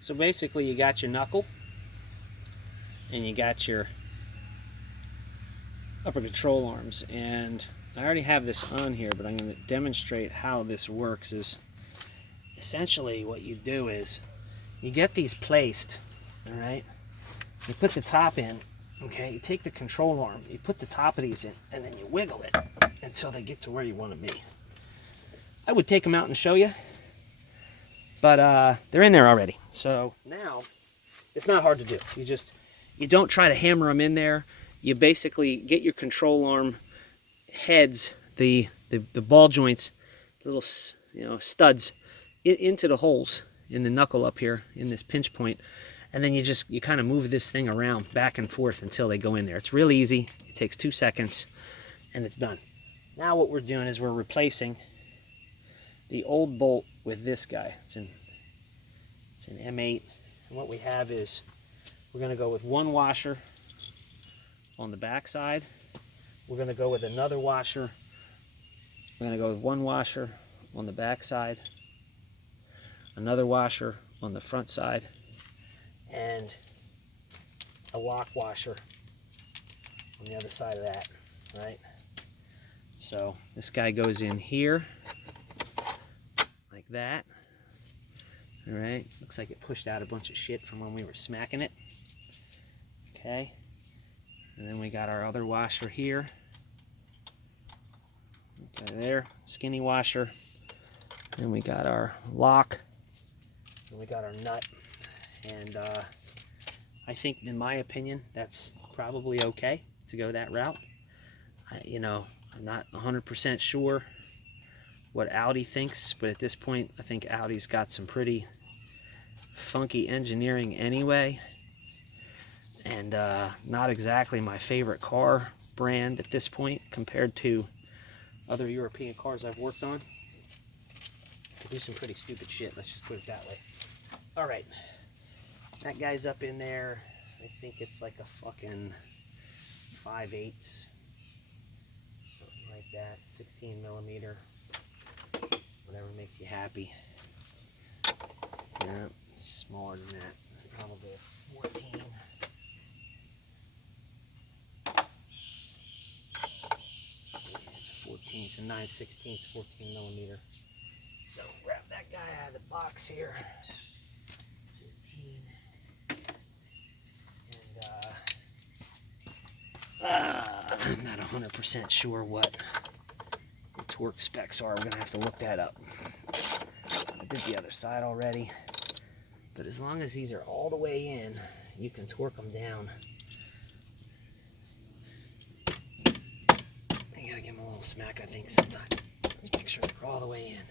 So basically you got your knuckle and you got your upper control arms, and I already have this on here, but I'm going to demonstrate how this works. Is essentially what you do is you get these placed, all right? You put the top in, okay? You take the control arm, you put the top of these in, and then you wiggle it until they get to where you want to be. I would take them out and show you, but they're in there already. So now it's not hard to do. You don't try to hammer them in there. You basically get your control arm heads, the ball joints, little studs into the holes in the knuckle up here in this pinch point, and then you kind of move this thing around back and forth until they go in there. It's real easy. It takes 2 seconds and it's done. Now what we're doing is we're replacing the old bolt with this guy. It's an M8, and what we have is we're going to go with one washer on the back side. We're going to go with another washer. We're going to go with one washer on the back side, another washer on the front side, and a lock washer on the other side of that, right? So this guy goes in here like that. All right, looks like it pushed out a bunch of shit from when we were smacking it. Okay, and then we got our other washer here. Okay, there, skinny washer. Then we got our lock, and we got our nut. And I think, in my opinion, that's probably okay to go that route. I'm not 100% sure what Audi thinks, but at this point, I think Audi's got some pretty funky engineering anyway, and not exactly my favorite car brand at this point compared to other European cars I've worked on. They do some pretty stupid shit, let's just put it that way. All right, that guy's up in there. I think it's like a fucking 5/8, something like that, 16 millimeter, whatever makes you happy. Yeah, it's smaller than that, probably a 14. Yeah, it's a 14, so 9/16, 14 millimeter. So grab that guy out of the box here. 15. And I'm not 100% sure what the torque specs are. We're gonna have to look that up. I did the other side already, but as long as these are all the way in, you can torque them down. You gotta give them a little smack, I think, sometime. Let's make sure they're all the way in.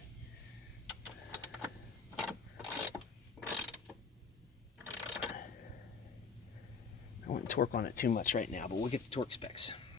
I wouldn't torque on it too much right now, but we'll get the torque specs.